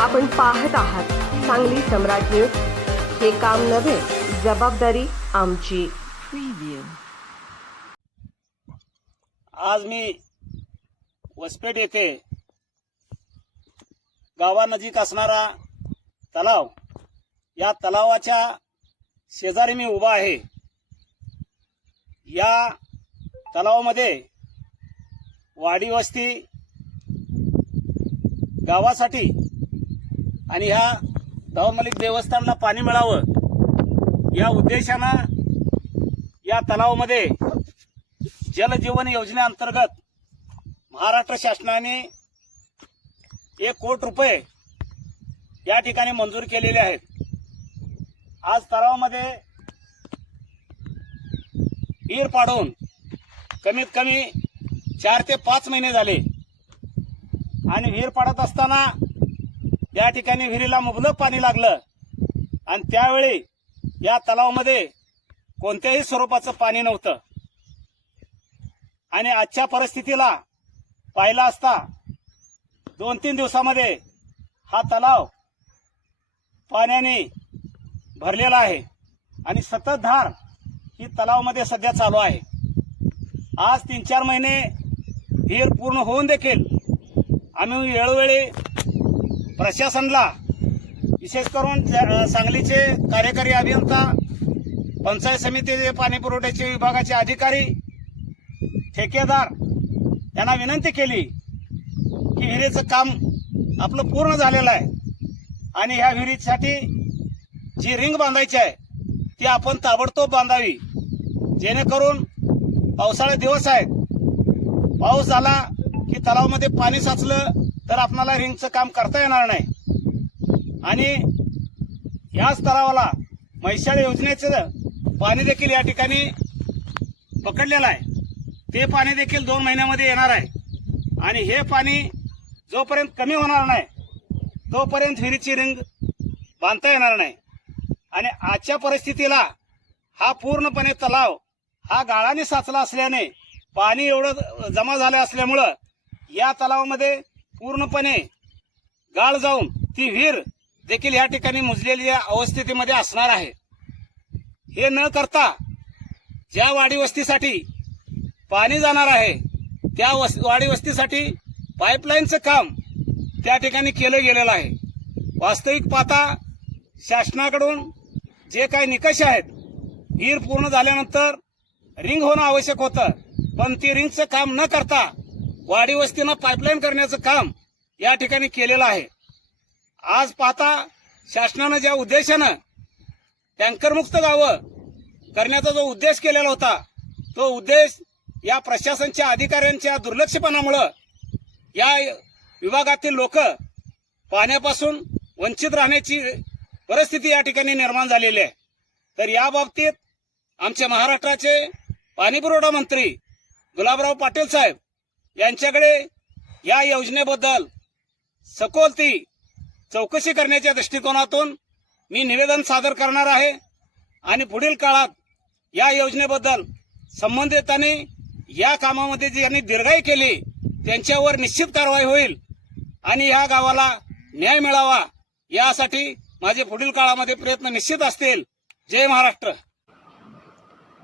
आपण पाहत आहात सांगली सम्राट न्यूज. हे काम नव्हे जबाबदारी आमची. आज मी वसपेट येथे गावानजीक असणारा तलाव या तलावाच्या शेजारी मी उभा आहे. या तलावामध्ये वाडी वस्ती गावासाठी आणि ह्या धावमलिक देवस्थानला पाणी मिळावं या उद्देशानं या तलावामध्ये जलजीवन योजनेअंतर्गत महाराष्ट्र शासनाने एक कोट रुपये या ठिकाणी मंजूर केलेले आहेत. आज तलावामध्ये विहीर पाडून कमीत कमी चार ते पाच महिने झाले. आणि विहीर पाडत असताना या ठिकाणी विहिरीला मुबलक पाणी लागलं. आणि त्यावेळी या तलावामध्ये कोणत्याही स्वरूपाचं पाणी नव्हतं. आणि आजच्या परिस्थितीला पाहिला असता दोन तीन दिवसामध्ये हा तलाव पाण्याने भरलेला आहे. आणि सतत धार ही तलावामध्ये सध्या चालू आहे. आज तीन चार महिने विहीर पूर्ण होऊन देखील आम्ही वेळोवेळी प्रशासनला विशेष करून सांगलीचे कार्यकारी अभियंता पंचायत समितीचे पाणी पुरवठ्याचे विभागाचे अधिकारी ठेकेदार यांना विनंती केली की विहिरीचं काम आपलं पूर्ण झालेलं आहे. आणि ह्या विहिरीसाठी जी रिंग बांधायची आहे ती आपण ताबडतोब बांधावी. जेणेकरून पावसाळे दिवस आहेत पाऊस झाला की तलावामध्ये पाणी साचलं तर आपणाला रिंगचं काम करता येणार नाही. आणि या तलावाला म्हैसाळ योजनेचं पाणी देखील या ठिकाणी पकडलेलं आहे. ते पाणी देखील दोन महिन्यामध्ये येणार आहे. आणि हे पाणी जोपर्यंत कमी होणार नाही तोपर्यंत विहिरीची रिंग बांधता येणार नाही. आणि आजच्या परिस्थितीला हा पूर्णपणे तलाव हा गाळाने साचला असल्याने पाणी एवढं जमा झालं असल्यामुळं या तलावामध्ये पूर्णपणे गाळ जाऊन ती विहीर देखील या ठिकाणी मुजलेली अवस्थेमध्ये असणार आहे. हे न करता ज्या वाडी वस्तीसाठी पाणी जाणार आहे त्या वस वाडी वस्तीसाठी पाईपलाईनचं काम त्या ठिकाणी केलं गेलेलं आहे. वास्तविक पाहता शासनाकडून जे काही निकष आहेत विहीर पूर्ण झाल्यानंतर रिंग होणं आवश्यक होतं पण ती रिंगचं काम न करता वाडी वस्तीनं पाईपलाईन करण्याचं काम या ठिकाणी केलेलं आहे. आज पाहता शासनानं ज्या उद्देशानं टँकरमुक्त गावं करण्याचा जो उद्देश केलेला होता तो उद्देश या प्रशासनच्या अधिकाऱ्यांच्या दुर्लक्षपणामुळं या विभागातील लोक पाण्यापासून वंचित राहण्याची परिस्थिती या ठिकाणी निर्माण झालेली आहे. तर या बाबतीत आमचे महाराष्ट्राचे पाणीपुरवठा मंत्री गुलाबराव पाटील साहेब यांच्याकडे या योजनेबद्दल सखोल ती चौकशी करण्याच्या दृष्टिकोनातून मी निवेदन सादर करणार आहे. आणि पुढील काळात या योजनेबद्दल संबंधितांनी या कामामध्ये जी यांनी दीर्घाई केली त्यांच्यावर निश्चित कारवाई होईल आणि या गावाला न्याय मिळावा यासाठी माझे पुढील काळामध्ये प्रयत्न निश्चित असतील. जय महाराष्ट्र.